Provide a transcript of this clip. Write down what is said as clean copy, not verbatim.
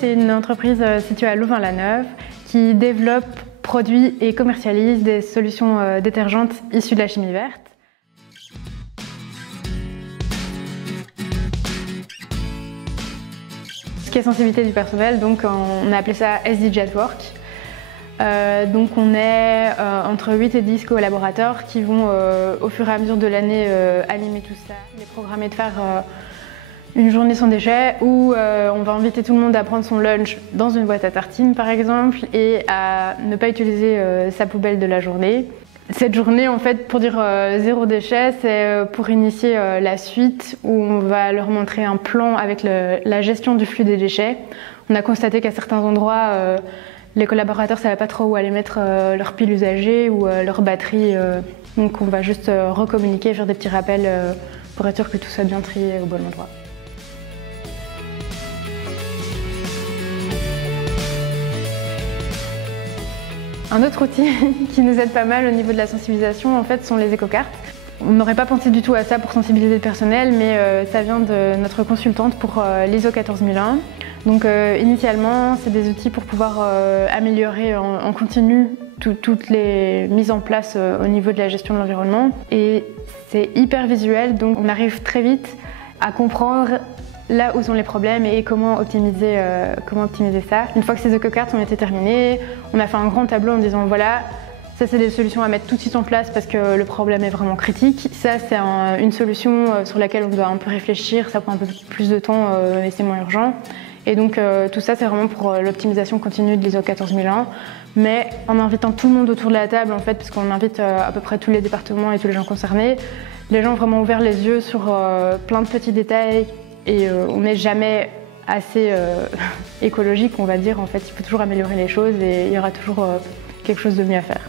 c'est une entreprise située à Louvain-la-Neuve qui développe, produit et commercialise des solutions détergentes issues de la chimie verte. Ce qui est sensibilité du personnel, donc on a appelé ça SDG at Work. Donc on est entre 8 et 10 collaborateurs qui vont au fur et à mesure de l'année animer tout ça, les programmer de faire une journée sans déchets où on va inviter tout le monde à prendre son lunch dans une boîte à tartines par exemple et à ne pas utiliser sa poubelle de la journée. Cette journée, en fait, pour dire zéro déchet, c'est pour initier la suite où on va leur montrer un plan avec la gestion du flux des déchets. On a constaté qu'à certains endroits, les collaborateurs ne savaient pas trop où aller mettre leurs piles usagées ou leurs batteries. Donc on va juste recommuniquer, faire des petits rappels pour être sûr que tout soit bien trié au bon endroit. Un autre outil qui nous aide pas mal au niveau de la sensibilisation, en fait, sont les écocartes. On n'aurait pas pensé du tout à ça pour sensibiliser le personnel, mais ça vient de notre consultante pour l'ISO 14001. Donc initialement, c'est des outils pour pouvoir améliorer en continu toutes les mises en place au niveau de la gestion de l'environnement. Et c'est hyper visuel, donc on arrive très vite à comprendre là où sont les problèmes et comment optimiser ça. Une fois que ces écocartes ont été terminées, on a fait un grand tableau en disant voilà, ça c'est des solutions à mettre tout de suite en place parce que le problème est vraiment critique. Ça c'est une solution sur laquelle on doit un peu réfléchir, ça prend un peu plus de temps et c'est moins urgent. Et donc tout ça c'est vraiment pour l'optimisation continue de l'ISO 14001, mais en invitant tout le monde autour de la table en fait, parce qu'on invite à peu près tous les départements et tous les gens concernés. Les gens ont vraiment ouvert les yeux sur plein de petits détails. Et on n'est jamais assez écologique, on va dire. En fait, il faut toujours améliorer les choses et il y aura toujours quelque chose de mieux à faire.